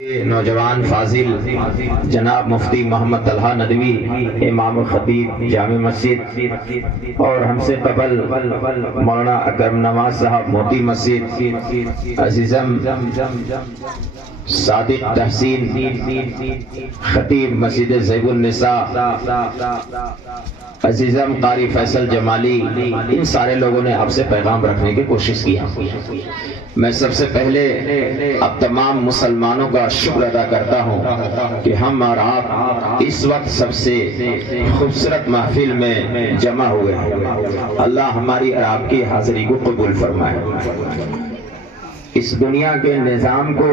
نوجوان فاضل جناب مفتی محمد طلحہ ندوی امام خطیب جامع مسجد اور ہم سے قبل مولانا اکرم نواز صاحب موتی مسجد عزیزم صادق تحسین خطیب مسجد زیب النساء عزیزم قاری فیصل جمالی، ان سارے لوگوں نے آپ سے پیغام رکھنے کی کوشش کی. میں سب سے پہلے اب تمام مسلمانوں کا شکر ادا کرتا ہوں کہ ہم اور آپ اس وقت سب سے خوبصورت محفل میں جمع ہوئے ہیں. اللہ ہماری اور آپ کی حاضری کو قبول فرمائے. اس دنیا کے نظام کو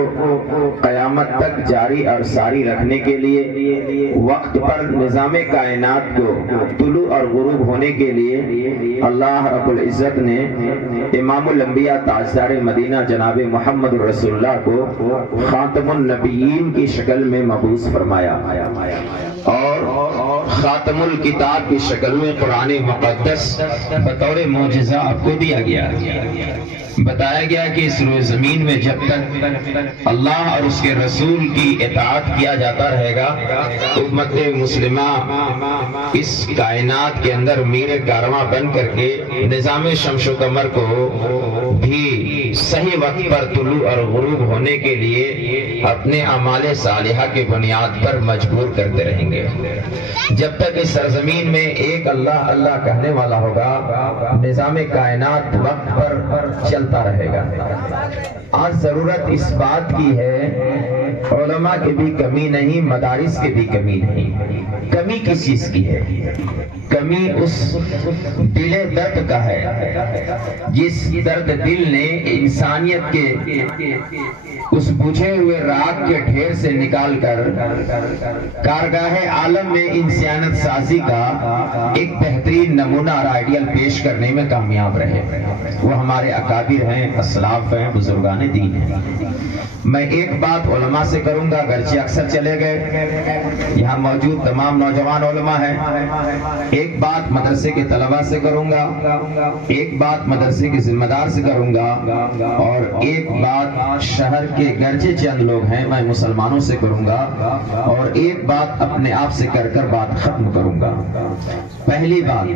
قیامت تک جاری اور ساری رکھنے کے لیے وقت پر نظام کائنات کو طلوع اور غروب ہونے کے لیے اللہ رب العزت نے امام الانبیاء تاجدار مدینہ جناب محمد رسول اللہ کو خاتم النبیین کی شکل میں مبعوث فرمایا اور خاتم الکتاب کی شکل میں قرآن مقدس بطور معجزہ آپ کو دیا گیا. بتایا گیا کہ اس روئے زمین میں جب تک اللہ اور اس کے رسول کی اطاعت کیا جاتا رہے گا، امت مسلمہ اس کائنات کے اندر میر کارواں بن کر کے نظام شمس و قمر کو بھی صحیح وقت پر طلوع اور غروب ہونے کے لیے اپنے اعمال صالحہ کے بنیاد پر مجبور کرتے رہیں گے. جب تک اس سرزمین میں ایک اللہ اللہ کہنے والا ہوگا، نظام کائنات وقت پر چلتا رہے گا. آج ضرورت اس بات کی ہے، علماء کی بھی کمی نہیں، مدارس کی بھی کمی نہیں. کمی کس چیز کی ہے؟ کمی اس دل درد کا ہے جس درد دل نے انسانیت کے اس بجھے ہوئے راگ کے ڈھیر سے نکال کر کارگاہ عالم میں انسانیت سازی کا ایک بہترین نمونہ اور آئیڈیل پیش کرنے میں کامیاب رہے. وہ ہمارے اکابر ہیں، اسلاف ہیں، بزرگان دین ہیں. میں ایک بات علماء سے کروں گا، گرچہ اکثر چلے گئے، یہاں موجود تمام نوجوان علماء ہیں. ایک بات مدرسے کے طلباء سے کروں گا، ایک بات مدرسے کے ذمہ دار سے کروں گا، اور ایک بات شہر کے گرچہ چند لوگ ہیں میں مسلمانوں سے کروں گا، اور ایک بات اپنے آپ سے کر کر بات ختم کروں گا. پہلی بات،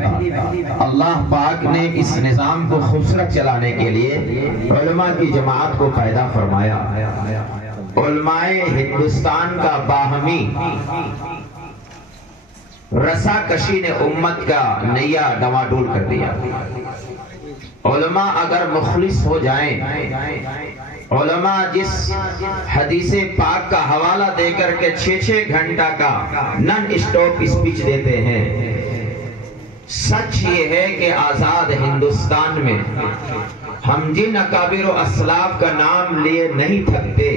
اللہ پاک نے اس نظام کو خوبصورت چلانے کے لیے علماء کی جماعت کو پیدا فرمایا. علماء ہندوستان کا باہمی رسا کشی نے امت کا نیا ڈواڈول کر دیا. علماء اگر مخلص ہو جائیں، علماء جس حدیث پاک کا حوالہ دے کر کے 6 گھنٹہ کا نن اسٹاپ اسپیچ دیتے ہیں، سچ یہ ہے کہ آزاد ہندوستان میں ہم جن اکابر و اسلاف کا نام لیے نہیں تھکتے،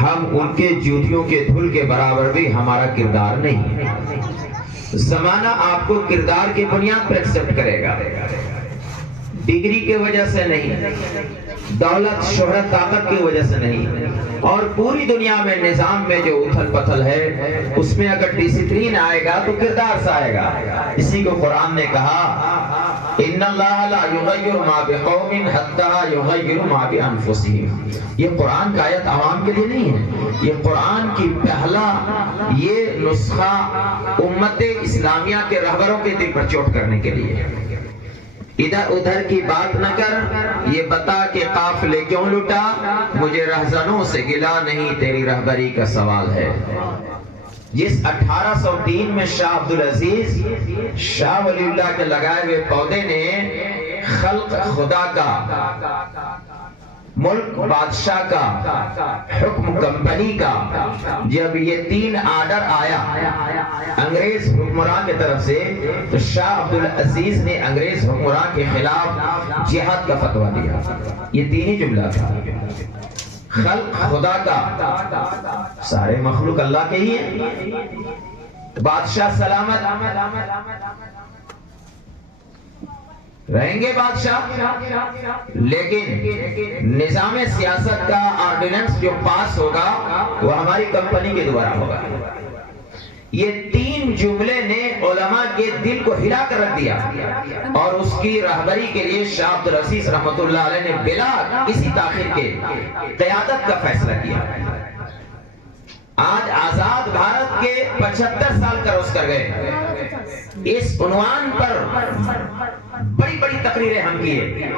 ہم ان کے جوتیوں کے دھول کے برابر بھی ہمارا کردار نہیں ہے. زمانہ آپ کو کردار کی بنیاد پر ایکسپٹ کرے گا، ڈگری کی وجہ سے نہیں، دولت شہرت طاقت کی وجہ سے نہیں. اور پوری دنیا میں نظام میں جو اتھل پتھل ہے، اس میں اگر ڈسپلین آئے گا تو کردار سے آئے گا. اسی کو قرآن نے کہا، ان اللہ لا یغیر ما بقوم حتی یغیر ما بانفسہم. یہ قرآن کا آیت عوام کے لیے نہیں ہے، یہ قرآن کی پہلا یہ نسخہ امت اسلامیہ کے رہبروں کے دل پر چوٹ کرنے کے لیے. ادھر ادھر کی بات نہ کر، یہ بتا کہ قافلے کیوں لٹا، مجھے رہزنوں سے گلا نہیں، تیری رہبری کا سوال ہے. جس 1803 میں شاہ عبدالعزیز شاہ ولی اللہ کے لگائے ہوئے پودے نے خلق خدا کا، ملک بادشاہ کا، حکم کمپنی کا، جب یہ 3 آرڈر آیا انگریز حکمران کی طرف سے، تو شاہ عبدالعزیز نے انگریز حکمران کے خلاف جہاد کا فتویٰ دیا. یہ 3 ہی جملہ تھا. خلق خدا کا، سارے مخلوق اللہ کے ہی ہیں، بادشاہ سلامت رہیں گے بادشاہ، لیکن نظام سیاست کا آرڈیننس جو پاس ہوگا وہ ہماری کمپنی کے دوارا ہوگا. یہ 3 جملے نے علماء کے دل کو ہلا کر رکھ دیا، اور اس کی رہبری کے لیے شاہ عبدالعزیز رحمت اللہ علیہ نے بلا کسی تاخیر کے قیادت کا فیصلہ کیا. آج آزاد بھارت کے 75 سال کروس کر گئے. اس عنوان پر بڑی بڑی تقریریں ہم کیے.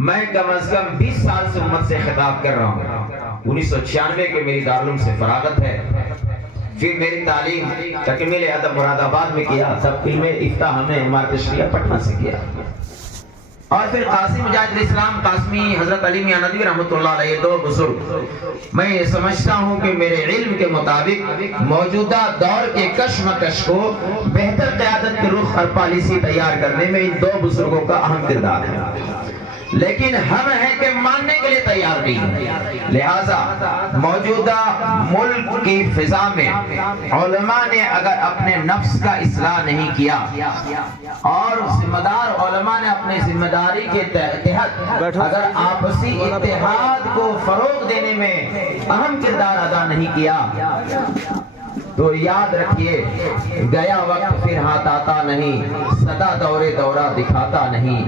میں کم از کم 20 سال سے امت سے خطاب کر رہا ہوں. 1996 کے میری دارالعلوم سے فراغت ہے. پھر میری تعلیم تکمیل ادب مراد آباد میں کیا. تب علم افتاح ہم نے امارت شریعہ پٹنہ سے کیا. اور پھر قاسم مجاہد الاسلام قاسمی حضرت علی میاں ندوی رحمۃ اللہ علیہ دو بزرگ. میں یہ سمجھتا ہوں کہ میرے علم کے مطابق موجودہ دور کے کشمکش کو بہتر قیادت کے رخ اور پالیسی تیار کرنے میں ان دو بزرگوں کا اہم کردار ہے. لیکن ہم ہیں کہ ماننے کے لیے تیار نہیں ہیں. لہذا موجودہ ملک کی فضا میں علماء نے اگر اپنے نفس کا اصلاح نہیں کیا اور ذمہ دار علماء نے اپنی ذمہ داری کے تحت اگر آپسی اتحاد کو فروغ دینے میں اہم کردار ادا نہیں کیا تو یاد رکھیے گیا وقت پھر ہاتھ آتا نہیں, صدا دورہ دکھاتا نہیں.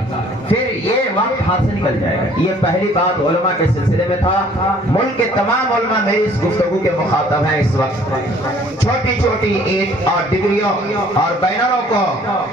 پھر یہ وقت ہاتھ سے نکل جائے گا. یہ پہلی بات علماء کے سلسلے میں تھا. ملک کے تمام علماء میری اس گفتگو کے مخاطب ہیں. اس وقت چھوٹی چھوٹی اینٹ اور ڈگریوں اور بینروں کو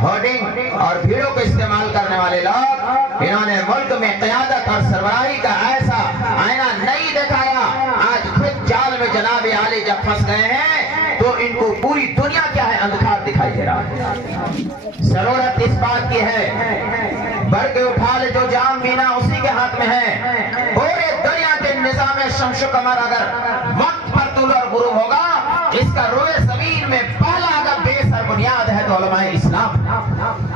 ہورڈنگ اور بھیڑوں کو استعمال کرنے والے لوگ, انہوں نے ملک میں قیادت اور سربراہی کا ایسا آئینہ نہیں دکھایا. آج خود جال میں جناب عالی جب پھنس گئے ہیں تو ان کو پوری دنیا کیا ہے اندھار دکھائی دے رہا ہے. ضرورت اس بات کی ہے بڑھ کے اٹھا لے جو جام بینا اسی کے ہاتھ میں ہے. پورے دنیا کے نظام شمس و قمر اگر وقت پر طلوع اور غروب ہوگا, اس کا روئے زمین میں پہلا اگر بیس اور بنیاد ہے تو علماء اسلام.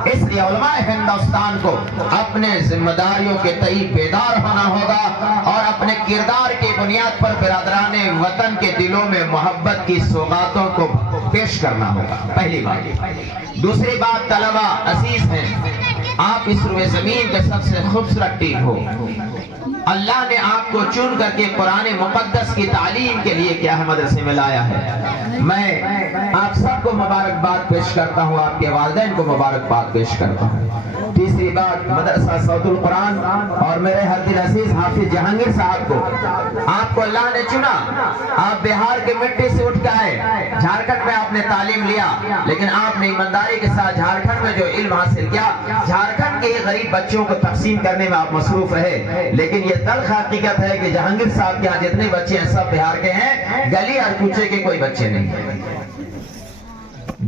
اس لیے علماء ہندوستان کو اپنے ذمہ داریوں کے تئیں بیدار ہونا ہوگا اور اپنے کردار کی بنیاد پر برادران وطن کے دلوں میں محبت کی سوغاتوں کو پیش کرنا ہوگا. پہلی بات. دوسری بات, طلبہ عزیز ہیں, آپ اس روئے زمین کے سب سے خوبصورت ٹیم ہو. اللہ نے آپ کو چن کر کے قرآن مقدس کی تعلیم کے لیے کیا ہے مدرسے میں لایا ہے. میں آپ سب کو مبارکباد پیش کرتا ہوں, آپ کے والدین کو مبارکباد پیش کرتا ہوں. تیسری بات, مدرسہ صوت القرآن اور میرے حد دل عزیز حافظ جہانگیر صاحب کو, آپ کو اللہ نے چنا. آپ بہار کے مٹی سے اٹھ کے آئے, جھارکھنڈ میں آپ نے تعلیم لیا, لیکن آپ نے ایمانداری کے ساتھ جھارکھنڈ میں جو علم حاصل کیا, جھارکھنڈ کے غریب بچوں کو تقسیم کرنے میں آپ مصروف رہے. لیکن یہ تلخ حقیقت ہے کہ جہانگیر صاحب کے ہاں جتنے بچے ہیں سب بہار کے ہیں, گلی اور کوچے کے کوئی بچے نہیں.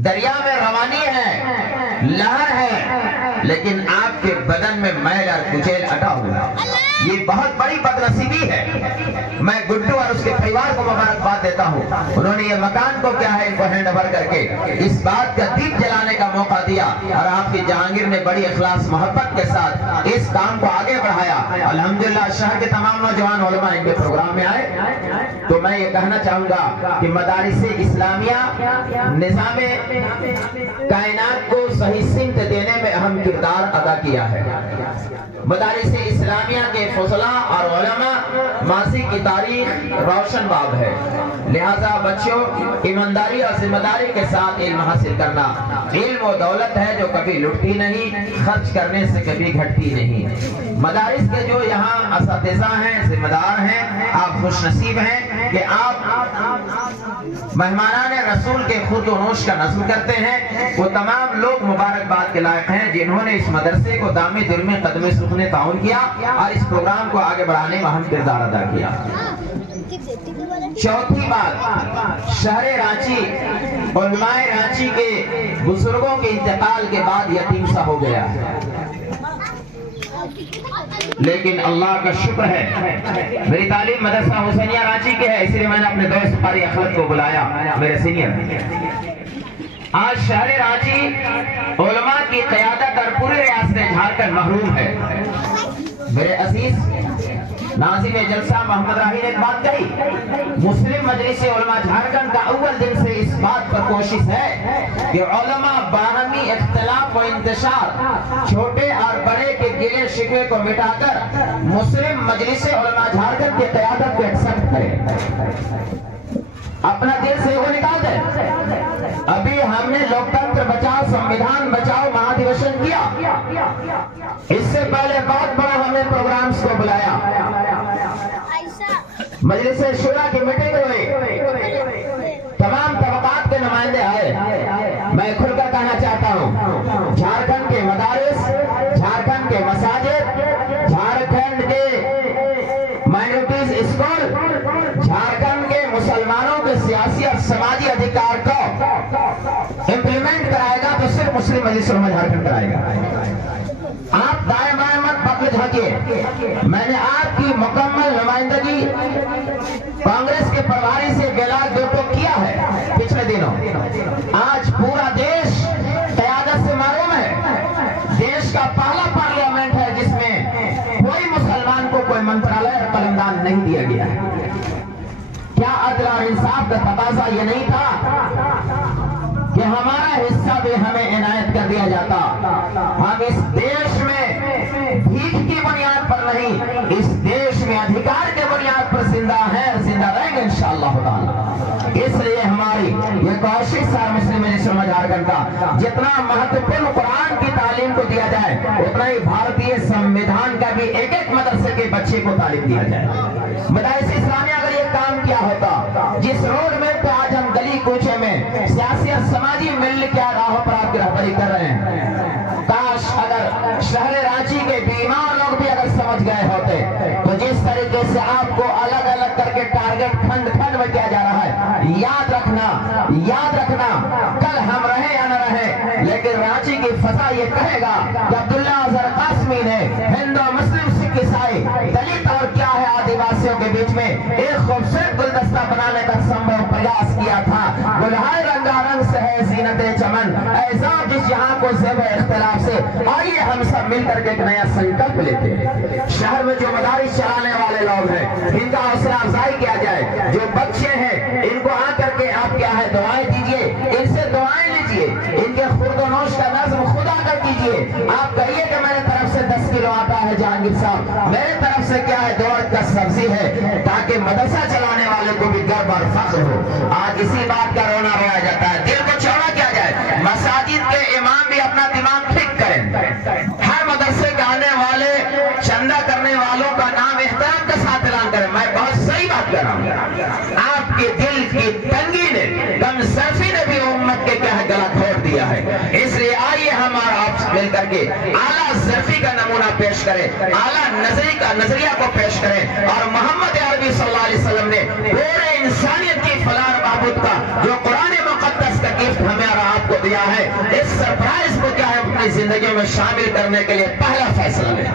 دریا میں روانی ہے, لہر ہے, لیکن آپ کے بدن میں میل اور کچیل اٹا ہوا. یہ بہت بڑی بدنصیبی ہے. میں گڈو اور اس کے پریوار کو مبارکباد دیتا ہوں. انہوں نے یہ مکان کو کیا ہے ان کو ہینڈ اوور کر کے اس بات کا دیپ جلانے کا موقع دیا, اور آپ کی جہانگیر نے بڑی اخلاص محبت کے ساتھ اس کام کو آگے بڑھایا. الحمدللہ شہر کے تمام نوجوان علماء ان کے پروگرام میں آئے. تو میں یہ کہنا چاہوں گا کہ مدارس اسلامیہ نظام کائنات کو صحیح سمت دینے میں اہم کردار ادا کیا ہے. مدارس اسلامیہ کے فضلاء اور علماء ماضی کی تاریخ روشن باب ہے. لہذا بچوں, ایمانداری اور ذمہ داری کے ساتھ علم حاصل کرنا. علم و دولت ہے جو کبھی لٹتی نہیں, خرچ کرنے سے کبھی گھٹتی نہیں. مدارس کے جو یہاں اساتذہ ہیں, ذمہ دار ہیں, آپ خوش نصیب ہیں کہ آپ مہمانان رسول کے خود و نوش کا نظم کرتے ہیں. وہ تمام لوگ مبارکباد کے لائق ہیں جنہوں نے اس مدرسے کو دامی دل میں قدم سخن تعاون کیا اور اس پروگرام کو آگے بڑھانے میں اہم کردار ادا کیا. چوتھی بات, شہر رانچی علماء رانچی کے بزرگوں کے انتقال کے بعد یتیم سا ہو گیا ہے. لیکن اللہ کا شکر ہے میری تعلیم مدرسہ حسینیہ رانچی کے ہے, اس لیے میں نے اپنے دوست قاری اخلق کو بلایا, میرے سینئر. آج شہر رانچی علماء کی قیادت اور پوری ریاست جھارکھنڈ محروم ہے. میرے عزیز ناظم جلسہ محمد راہی نے ایک بات کہی, مسلم مجلس علماء جھارکھنڈ کا اول دن سے اس بات پر کوشش ہے کہ علماء باہمی اختلاف و انتشار, چھوٹے اور بڑے کے گلے شکوے کو مٹا کر مسلم مجلس علماء جھارکھنڈ کی قیادت کو ایکسپٹ کرے, اپنا دل سے وہ نکال دے. ابھی ہم نے لوکتنتر بچاؤ, سمویدھان بچاؤ مہادیوشن کیا, اس سے پہلے بہت بڑا ہم نے پروگرامز کو بلایا, مجلس شورا کی میٹنگ ہوئی, سیاسی اور سماجی ادھیکار کو امپلیمنٹ کرائے گا تو صرف مسلم مجلس علماء جھارکھنڈ کرائے گا۔ آپ دائیں بائیں مت پکڑ جھانکیے، میں نے آپ کی مکمل نمائندگی کانگریس کے پرواری سے بیلاج دوٹو کیا ہے پچھلے دنوں۔ آج پورا دیش قیادت سے معلوم ہے، دیش کا پہلا پارلیمنٹ ہے جس میں کوئی مسلمان کو کوئی منترالیہ اور قلمدان نہیں دیا گیا ہے۔ کیا عدل اور انصاف کا تقاضا یہ نہیں تھا کہ ہمارا حصہ بھی ہمیں عنایت کر دیا جاتا؟ ہم اس دیش میں بھیک کی بنیاد پر نہیں، اس دیش میں ادھیکار کے بنیاد پر زندہ ہیں، زندہ رہیں گے انشاءاللہ تعالی۔ اس لیے ہماری یہ کوشش ہے مسلم مجلس علماء جھارکھنڈ کا، جتنا مہتوپورن قرآن کی تعلیم کو دیا جائے اتنا ہی بھارتیہ سمویدھان کا بھی ایک ایک مدرسے کے بچے کو تعلیم دیا جائے۔ مدارس اسلامیہ اگر یہ کام کیا ہوتا، جس روڈ میں پہ آج ہم گلی کوچے میں سیاسی اور سماجی مل کے راہوں پر آپ کی رہبری کر رہے ہیں، کاش اگر شہر رانچی کے بیمار لوگ بھی اگر سمجھ گئے ہوتے تو جس طریقے سے آپ کو الگ الگ کر کے ٹارگٹ کھنڈ کھنڈ میں کیا جا رہا ہے، یاد رکھنا کل ہم رہے یا نہ رہے لیکن رانچی کی فضا یہ کہے گا کہ عبداللہ اظہر قاسمی نے ہندو مسلم سکھ عیسائی دلت اور کیا ہے آدیواسیوں کے بیچ میں ایک خوبصورت گلدستہ بنانے کا سمبھو پریاس کیا تھا۔ گلہائے رنگا رنگ سے ہے زینت چمن، اعزاز جس جہاں کو زیب اختلاف سے۔ آئیے ہم سب مل کر کے ایک نیا سنکلپ لیتے ہیں۔ شہر میں جو مدارس چلانے والے لوگ ہیں ان کا حوصلہ افزائی کیا جائے، جو بچے ہیں ان کو آ کر کے آپ کیا ہے دعائیں دیجئے، ان سے دعائیں لیجئے، ان کے خورد و نوش کا نظم خود آ کر کیجئے۔ آپ کہیے کہ میرے طرف سے 10 کلو آتا ہے جہانگیر صاحب، میرے طرف سے کیا ہے 2 کا سبزی ہے، تاکہ مدرسہ چلانے والے کو بھی گرو اور فخر ہو۔ آج اسی بات کا رونا رویا جاتا ہے، دل کو چوڑا کیا جائے۔ مساجد کے امام بھی اپنا دماغ ٹھیک کریں، ہر مدرسے کے آنے والے چندہ کرنے والوں کا نام احترام کے ساتھ اعلان کریں۔ میں بہت صحیح بات کر رہا ہوں، آپ کے دل کی تنگی نے، کم صرفی نے بھی امت کے کیا ہے گلا کھوڑ دیا ہے۔ اس لیے آئیے ہم اور آپ مل کر کے اعلیٰ ظرفی کا نمونہ پیش کریں، اعلیٰ نظریہ کو پیش کریں، اور محمد عربی صلی اللہ علیہ وسلم نے پورے انسانیت کی فلاح و بہبود کا جو قرآن مقدس کا گفٹ ہمیں اور آپ کو دیا ہے، اس سرپرائز کو کیا ہے اپنی زندگی میں شامل کرنے کے لیے پہلا فیصلہ لیں۔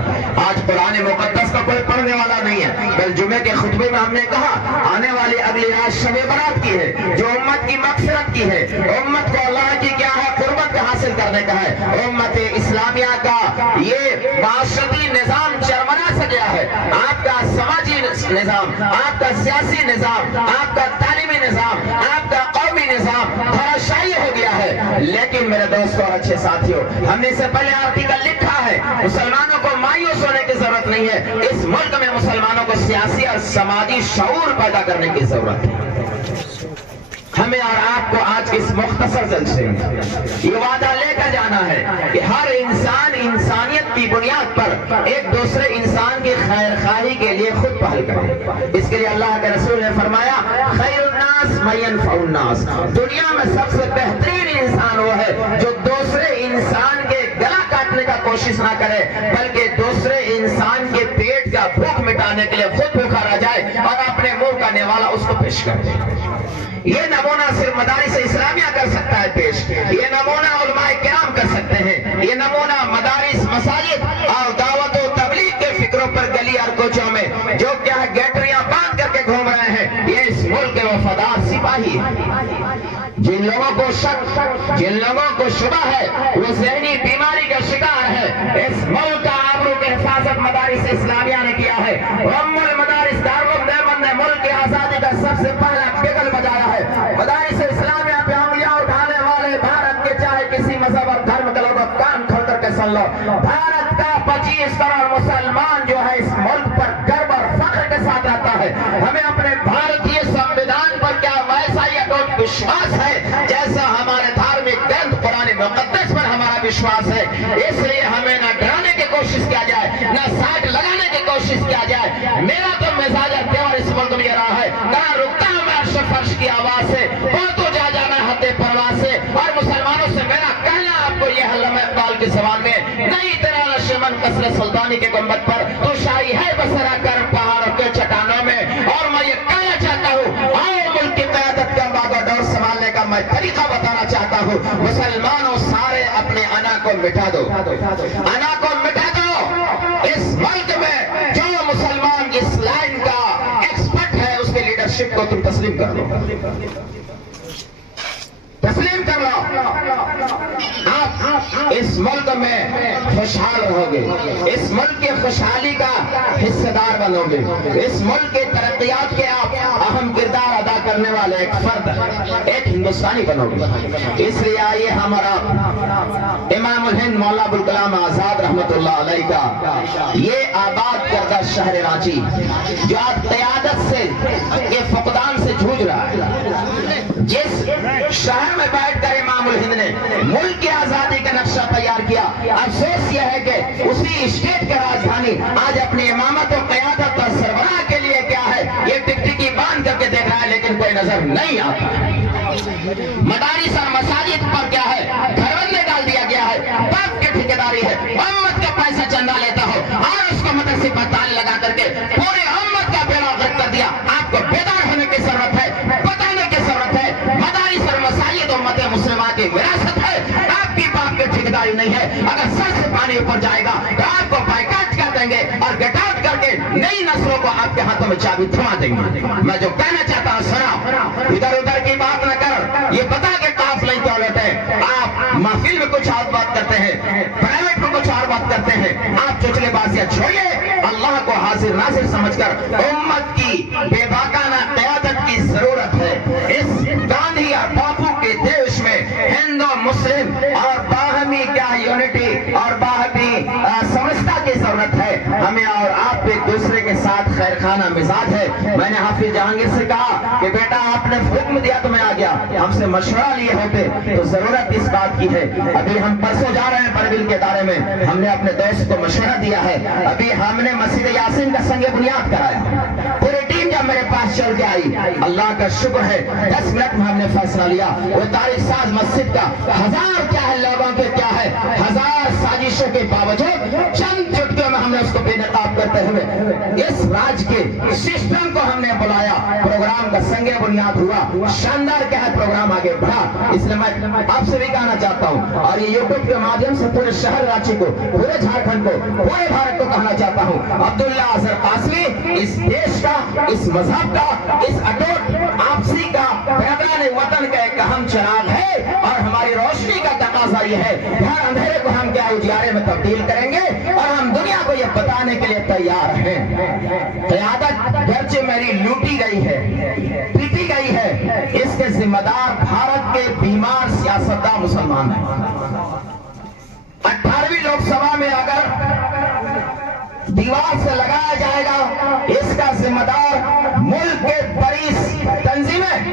آج قرآن مقدس کا کوئی پڑھنے والا نہیں ہے، کل جمعے کے خطبے میں ہم نے کہا آنے والی اگلی رات شب برات کی ہے، جو امت کی مغفرت کی ہے، امت کو اللہ کی کیا ہے قربت حاصل کرنے کا ہے۔ امت اسلامیہ کا یہ معاشرتی نظام چرمرا سے گیا ہے، آپ کا سماجی نظام، آپ کا سیاسی نظام، آپ کا تعلیمی نظام، آپ کا قومی نظام دھراشائی ہو گیا ہے۔ لیکن میرے دوستوں اور اچھے ساتھیوں، ہم نے اس سے پہلے آرٹیکل لکھا ہے، مسلمانوں کو مایوس ہونے کی ضرورت نہیں ہے، اس ملک میں مسلمانوں کو سیاسی اور سماجی شعور پیدا کرنے کی ضرورت ہے۔ ہمیں اور آپ کو آج اس مختصر جلسے میں یہ وعدہ لے کر جانا ہے کہ ہر انسان انسانیت کی بنیاد پر ایک دوسرے انسان کی خیر خواہی کے لیے خود پہل کرے۔ اس کے لیے اللہ کے رسول نے فرمایا خیر الناس من ينفع الناس، دنیا میں سب سے بہترین انسان وہ ہے جو دوسرے انسان کے گلا کاٹنے کا کوشش نہ کرے بلکہ دوسرے انسان کے پیٹ کا بھوک مٹانے کے لیے خود بھوکا رہ جائے اور اپنے منہ کا نوالا اس کو پیش کر دے۔ یہ نمونہ صرف مدارس اسلامیہ کر سکتا ہے پیش، یہ نمونہ علماء کرام کر سکتے ہیں، یہ نمونہ مدارس مساجد اور دعوت و تبلیغ کے فکروں پر گلی اور کوچوں میں جو کیا ہے گیٹریاں باندھ کر کے گھوم رہے ہیں، یہ اس ملک کے وفادار سپاہی ہیں۔ جن لوگوں کو شک، جن لوگوں کو شبہ ہے وہ ذہنی بیماری کا شکار ہے۔ اس ملک کا آبرو کی حفاظت مدارس اسلامیہ نے کیا ہے۔ ام المدارس دارالعلوم دیوبند نے ملک کی آزادی کا سب سے پہلا بگل بجایا ہے۔ مدارس اسلامیہ پہ انگلیاں اٹھانے والے بھارت کے چاہے کسی مذہب اور دھرم کے لوگوں کان کھول کر کے سن لو، بھارت کا 25 کروڑ مسلمان جو ہے اس ملک پر گرو اور فخر کے ساتھ رہتا ہے۔ ہمیں اپنے بھارتیہ سمویدھان پر کیا ویسا ہی اٹوٹ وشواس ہے جیسا ہمارے دھارمک گرنتھ قرآن مقدس پر ہمارا وشواس ہے۔ اس لیے ہمیں نہ ڈرانے کی کوشش کیا جائے نہ ساٹھ لگانے کی کوشش کیا جائے۔ میرا تو مزاج تیور اس ملک میں یہ رہا ہے، کہاں رکتا ہوں میں عرش فرش کی آواز سے، بہتوں جا جانا حد پرواز سے، اور مسلمانوں سے میرا کہنا آپ کو یہ ہے لمحہ اقبال کی زبان میں، نہیں تیرا لشمن قصر سلطانی کے گنبد پر، تو شاہی ہے بسرا کر پہاڑوں کے چٹانوں میں، اور میں یہ کہنا چاہتا ہوں آؤ ملک کی قیادت کا میں طریقہ بتانا چاہتا ہوں. مسلمانوں سارے اپنے انا کو مٹا دو, انا کو مٹا دو. اس ملک میں جو مسلمان اس لائن کا ایکسپرٹ ہے اس کے لیڈرشپ کو تم تسلیم کر لو, تسلیم کر لو. آپ اس ملک میں خوشحال رہو گے, اس ملک کی خوشحالی کا حصہ دار بنو گے, اس ملک کے ترقیات کے آپ اہم کردار ادا کرنے والے ایک فرد, ایک ہندوستانی بنو گے. اس لیے آئیے ہمارا امام الہند مولانا ابوالکلام آزاد رحمت اللہ علیہ کا یہ آباد کردہ شہر رانچی جو آج قیادت سے یہ فقدان سے جھوج رہا ہے, جس شہر میں بیٹھ کر امام الہند نے ملک کی آزادی کا نقشہ تیار کیا, افسوس یہ ہے کہ اسی اسٹیٹ کے راجدھانی آج اپنی امامت و قیادت اور سربراہ کے لیے کیا ہے یہ ٹکٹکی باندھ کر کے دیکھ رہا ہے, لیکن کوئی نظر نہیں آتا. مدارس اور مساجد پر کیا ہے گھروندے ڈال دیا گیا ہے, باپ کی ٹھیکیداری ہے, امت کا پیسہ چندہ لیتا ہو اور اس کو مدرسے پر تالے لگا کر کے پورے امت کا بیڑا غرق کر دیا. آپ کو بیدار ہونے کی ضرورت ہے, بتانے کی ضرورت ہے. مدارس اور مساجد امت مسلمہ کی وراثت ہے, آپ کی باپ کی ٹھیکیداری نہیں ہے. اگر سر سے پانی اوپر جائے گا تو آپ کو بائیکاٹ کر دیں گے اور گٹ آؤٹ کر کے نئی نسلوں کو آپ کے ہاتھوں میں چابی تھما دیں گے. میں جو کہنا چاہتا ہوں سنا, ادھر ادھر کی بات نہ کر, یہ بتا کہ قافلے دولت ہے. آپ محفل میں کچھ اور بات کرتے ہیں, پرائیویٹ میں کچھ اور بات کرتے ہیں. آپ چچلے بازیاں چھوڑیے, اللہ کو حاضر ناظر سمجھ کر امت کی بے باکانہ قیادت کی ضرورت ہے. اس گاندھی اور باپو کے دیش میں ہندو مسلم اور باہمی کیا یونٹی اور باہمی سمجھتا کی ضرورت ہے. ہمیں اور آپ ایک دوسرے کے ساتھ خیر خانہ مزاج ہے. میں نے حافظ جہانگیر سے کہا کہ بیٹا آپ نے حکم دیا تو میں آ گیا, ہم سے مشورہ لیے ہوتے تو ضرورت اس بات کی ہے. ابھی ہم پرسوں جا رہے ہیں پرویل کے ادارے میں, ہم نے اپنے دوست کو مشورہ دیا ہے. ابھی ہم نے مسجد یاسین کا سنگ بنیاد کرایا, پوری ٹیم جب میرے پاس چل کے آئی, اللہ کا شکر ہے 10 منٹ میں ہم نے فیصلہ لیا. وہ تاریخ ساز مسجد کا ہزار کیا ہے لوگوں کے کیا ہے ہزار سازشوں کے باوجود چند چٹکیوں میں ہم نے اس کو بے نقاب کرتے ہوئے اس راج کے سسٹم کو ہم نے بلایا. پروگرام کا سنگ بنیاد ہوا, شاندار کیا ہے پروگرام آگے بڑھا. اس لیے میں آپ سے بھی کہنا چاہتا ہوں اور یہ یوٹیوب کے مادھیم سے پورے شہر رانچی کو, پورے جھارکھنڈ کو, پورے بھارت کو کہنا چاہتا ہوں, عبداللہ اظہر قاسمی اس دیش کا, اس مذہب کا, اس اٹوٹ آپسی کا, برادران وطن کا ایک اہم چراغ ہے اور ہماری روشنی کا تقاضا یہ ہے ہر اندھیرے کو ہم کیا اجیارے میں تبدیل کریں گے اور ہم دنیا کو یہ بتانے کے لیے تیار ہیں. قیادت گرچہ میری لوٹی گئی ہے, پیٹی گئی ہے, اس کے ذمہ دار بھارت کے بیمار سیاستدان مسلمان ہیں. 18ویں لوک سبھا میں اگر دیوار سے لگایا جائے گا, اس کا ذمہ دار ملک کے بڑی تنظیمیں,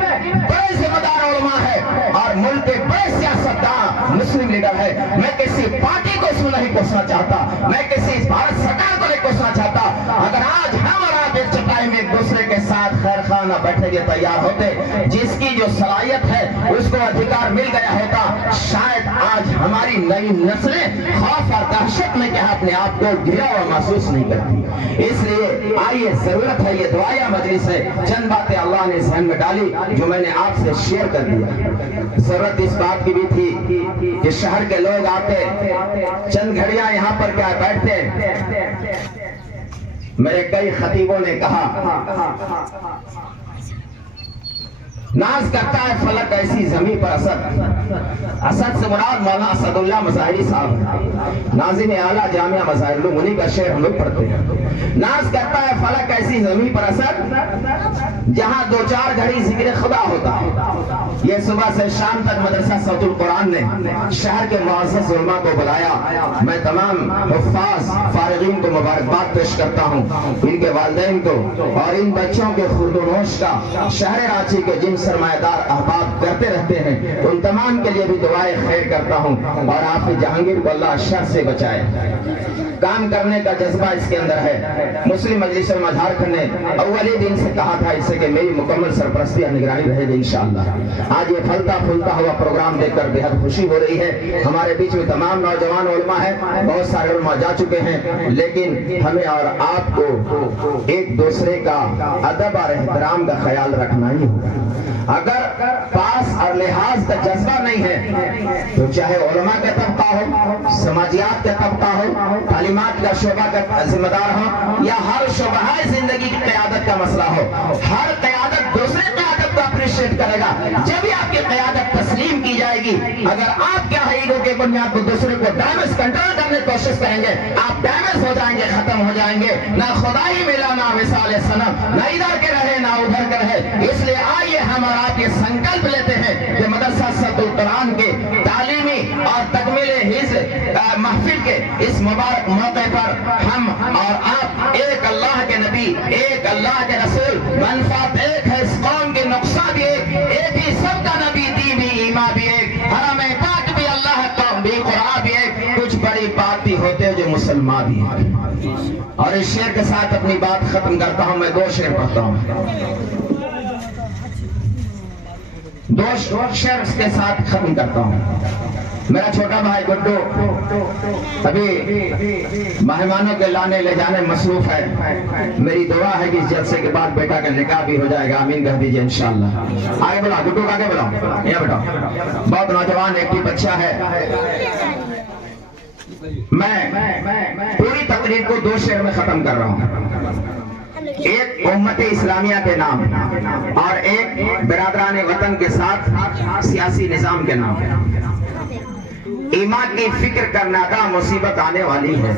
بڑے ذمہ دار علماء ہے اور ملک کے بڑے سیاستدان مسلم لیڈر ہے. میں کسی پارٹی کو اس میں نہیں کوسنا چاہتا, میں کسی بھارت سرکار کو نہیں کوسنا چاہتا. اگر آج ہم اور آپ ایک چٹائی میں ایک دوسرے کے ساتھ خیر خانہ بیٹھنے کے تیار ہوتے, جس کی جو صلاحیت ہے اس کو ادھیکار مل گیا ہوتا, شاید آج ہماری نئی نسلیں خوف اور دہشت میں کیا اپنے آپ کو گرا ہوا محسوس نہیں کرتی. اس لیے آئیے, ضرورت ہے, یہ دعائیہ مجلس ہے, چند باتیں اللہ نے ذہن میں ڈالی جو میں نے آپ سے شیئر کر دیا. ضرورت اس بات کی بھی تھی کہ شہر کے لوگ آتے, چند گھڑیاں یہاں پر کیا بیٹھتے. میرے کئی خطیبوں نے کہا ناز کرتا ہے فلک ایسی زمین پر اسد, اسد سے مراد مولانا اسد اللہ مظاہری صاحب, ناظم اعلیٰ جامعہ مظاہر لوگ, انہی کا شعر ہم لوگ پڑھتے ہیں. ناز کرتا ہے فلک ایسی زمین پر اسد جہاں 2-4 گھڑی ذکر خدا ہوتا ہے. یہ صبح سے شام تک مدرسہ صوت القرآن نے شہر کے معزز علماء کو بلایا. میں تمام حفاظ فارغین کو مبارکباد پیش کرتا ہوں, ان کے والدین کو اور ان بچوں کے خورد و نوش کا شہر رانچی کے جن سرمایہ دار احباب کرتے رہتے ہیں, ان تمام کے لیے بھی دعائیں خیر کرتا ہوں. اور آپ جہانگیر کو اللہ شر سے بچائے. کام کرنے کا جذبہ اس کے اندر ہے. مسلم مجلس جھارکھنڈ نے اولی دن سے کہا تھا اسے کہ میری مکمل سرپرستی اور نگرانی رہے گی انشاءاللہ. آج یہ پھلتا پھولتا ہوا پروگرام دیکھ کر بے حد خوشی ہو رہی ہے. ہمارے بیچ میں تمام نوجوان علماء ہیں, بہت سارے علماء جا چکے ہیں, لیکن ہمیں اور آپ کو ایک دوسرے کا ادب اور احترام کا خیال رکھنا ہی ہوگا. اگر پاس اور لحاظ لحاظ کا جذبہ نہیں ہے تو چاہے علماء کا طبقہ ہو، سماجیات کا طبقہ ہو، تعلیمات کا شعبہ کا ذمہ دار ہو، یا ہر شعبہ زندگی کی قیادت کا مسئلہ ہو، ہر قیادت دوسرے قیادت کو اپریشیٹ کرے گا جب ہی آپ کی قیادت تسلیم کی جائے گی۔ اگر آپ کیا ایگو کے بنیاد پر دوسرے کو ڈیمیج کنٹرول کرنے کی کوشش کریں گے، آپ ڈیمیج ہو جائیں گے، ختم ہو جائیں گے۔ نہ خدائی ملا نہ مثال صنم، نہ ادھر کے رہے نہ ادھر کے رہے۔ اس لیے آئیے ہم اور آپ یہ سنکلپ لیتے ہیں کہ مدرسہ سد القرآن کے تعلیمی اور تکمیل حفظ محفل کے اس مبارک موقع پر ہم اور آپ ایک اللہ کے نبی، ایک اللہ کے رسول، منفعت ایک ہے، اس قوم کے نقصہ بھی ایک ہی، سب کا نبی، دین بھی، ایمان بھی ایک، حرم پاک بھی، اللہ کا بھی، قرآن بھی ایک، کچھ بڑی بات بھی ہوتے ہیں جو مسلمان بھی ہیں۔ اور اس شعر کے ساتھ اپنی بات ختم کرتا ہوں، میں 2 شعر پڑھتا ہوں، 2 شعر کے ساتھ ختم کرتا ہوں۔ میرا چھوٹا بھائی گڈو ابھی مہمانوں کے لانے لے جانے مصروف ہے، میری دعا ہے کہ اس جلسے کے بعد بیٹا کا نکاح بھی ہو جائے گا، آمین کہہ دیجئے انشاءاللہ۔ آگے بڑھا گڈو کو، آگے بڑھاؤ، یہ بڑھاؤ، بہت نوجوان ایکٹیو بچہ ہے۔ میں پوری تقریر کو 2 شعر میں ختم کر رہا ہوں، ایک امت اسلامیہ کے نام اور ایک برادران وطن کے ساتھ سیاسی نظام کے نام۔ ایمان کی فکر کرنا دا مصیبت آنے والی ہے،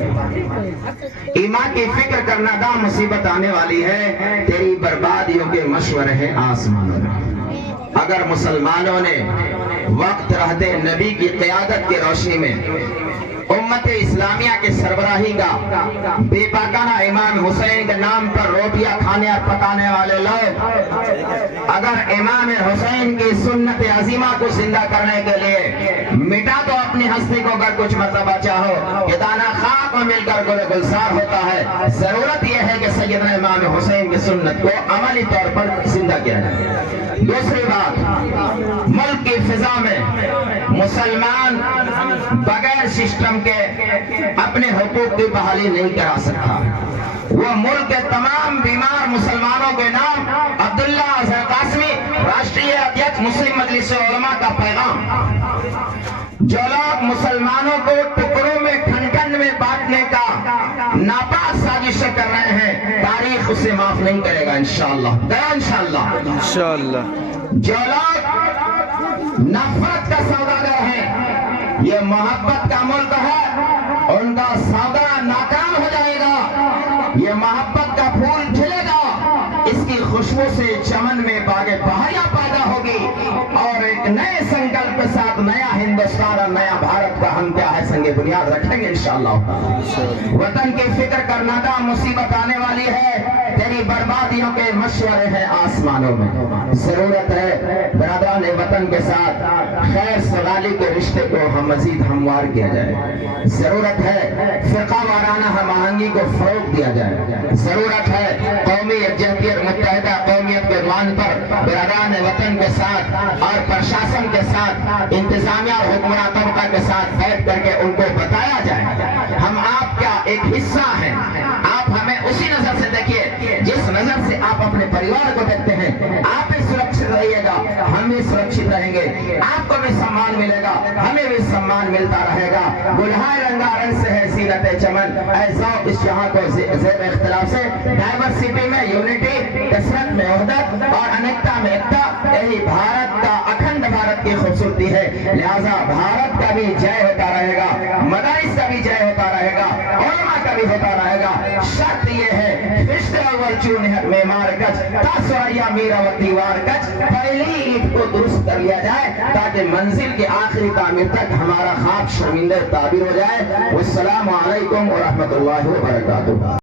ایمان کی فکر کرنا دا مصیبت آنے والی ہے، تیری بربادیوں کے مشورے ہیں آسمانوں میں۔ اگر مسلمانوں نے وقت رہتے نبی کی قیادت کی روشنی میں امت اسلامیہ کے سربراہی کا بے پاکانہ امام حسین کے نام پر روٹیاں کھانے اور پکانے والے لوگ اگر امام حسین کی سنت عظیمہ کو زندہ کرنے کے لیے مٹا تو اپنی ہستی کو اگر کچھ مرتبہ چاہو کہ دانا خاک میں مل کر گل گلزار ہوتا ہے، ضرورت یہ ہے کہ سیدنا امام حسین کی سنت کو عملی طور پر زندہ کیا جائے۔ دوسری بات، ملک کی فضا میں مسلمان بغیر سسٹم کے اپنے حقوق کی بحالی نہیں کرا سکتا۔ وہ ملک کے تمام بیمار مسلمانوں کے نام عبداللہ اظہر قاسمی، راشٹریہ ادھیکش مسلم مجلس علماء کا پیغام، جو لوگ مسلمانوں کو ٹکڑوں میں کھنڈ کھنڈ میں بانٹنے کا ناپاک سازشیں کر رہے ہیں، تاریخ اسے معاف نہیں کرے گا انشاءاللہ، انشاءاللہ۔ جو لوگ نفرت کا سوداگر ہیں، یہ محبت کا ملک ہے، ان کا سودا ناکام ہو جائے گا، یہ محبت کا پھول کھلے گا، اس کی خوشبو سے چمن میں باغ بہاریاں پیدا ہوگی، اور ایک نئے سنکلپ کے ساتھ نیا ہندوستان اور نیا بھارت کا ہم کیا ہے سنگ بنیاد رکھیں گے انشاءاللہ۔ وطن کی فکر کرنا دا مصیبت آنے والی ہے، تیری بربادیوں کے مشورے ہیں آسمانوں میں۔ ضرورت ہے برادران وطن کے ساتھ خیر سگالی کے رشتے کو ہم مزید ہموار کیا جائے، ضرورت ہے فرقہ وارانہ ہم آہنگی کو فروغ دیا جائے، ضرورت ہے قومی یکجہتی اور متحدہ قومیت کے عنوان پر برادران وطن کے ساتھ اور پرشاسن کے ساتھ انتظامیہ اور حکمراں طبقہ کے ساتھ بیٹھ کر کے ان کو بتایا جائے ہم آپ کا ایک حصہ ہیں، آپ ہمیں اسی نظر سے دیکھیے جس نظر سے آپ اپنے پریوار کو دیکھتے ہیں، آپ بھی سرکشت رہیے گا، ہم بھی سرکشت رہیں گے، آپ کو بھی سمان ملے گا، ہمیں بھی سمان ملتا رہے گا۔ گلہائے رنگا رنگ سے ہے سینت چمن، اے ذوق اس جہاں کو زیب اختلاف سے، ڈائیورسٹی میں یونٹی، کثرت میں وحدت اور انیکتا میں ایکتا، یہی بھارت کا اکھنڈ بھارت کی خوبصورتی ہے۔ لہذا بھارت کا بھی جے ہوتا رہے گا، مدارس کا بھی جے ہوتا رہے گا، علماء کا بھی ہوتا رہے گا۔ شرط یہ ہے رشتے اول چون معمار کچ تاسریا میرا و دیوار کچ، پہلی اینٹ کو درست کر لیا جائے تاکہ منزل کے آخری تعمیر تک ہمارا خواب شرمندہ تعبیر ہو جائے۔ والسلام علیکم ورحمۃ اللہ وبرکاتہ۔